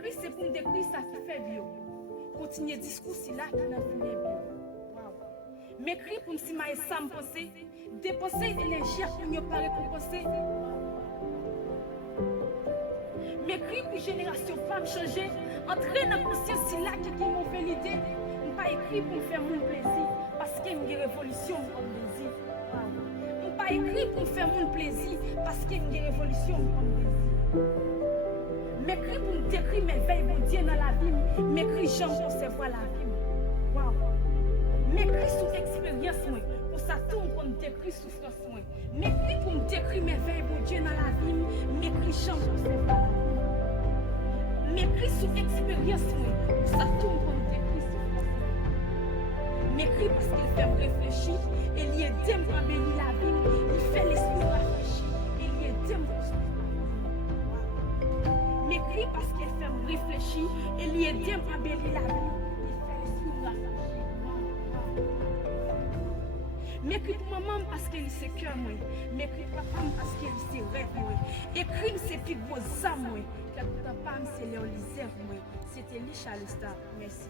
M'écrit c'est pour me décrire ça qui fait bio. Continuer discours si là qui n'a fini bio. M'écrit pour me si ma ça me penser, dépenser énergie pour ne pas récompenser. M'écrit pour génération pas me changer, entrer dans la conscience si là qui est mauvaise idée. Je pas écrit pour me faire mon plaisir parce qu'il y a une révolution comme désir. Je pas écrit pour me faire mon plaisir parce qu'il y a une révolution comme désir. M'écrit pour me décrire mes veilles, mon Dieu dans la vie. M'écrit j'en concevoir la vie. Wow. M'écrit sous expérience, pour ça tout pour me décrire souffrance. M'écrit pour me décrire mes veilles, mon Dieu dans la vie. M'écrit j'en concevoir la vie. M'écrit sous expérience, pour ça tout pour me décrire souffrance. M'écrit parce qu'il fait me réfléchir, et il aide à embellir la vie, il fait l'esprit rafraîchir, et il aide à construire. M'écrit parce qu'il fait me réfléchir, et il aide à embellir la vie, il fait l'esprit rafraîchir. M'écrit pour maman parce qu'elle sait cœur, m'écrit pour papa parce qu'elle sait rêve. Écrit c'est plus gros âme, quelque part c'est les C'était Lichalista. Merci.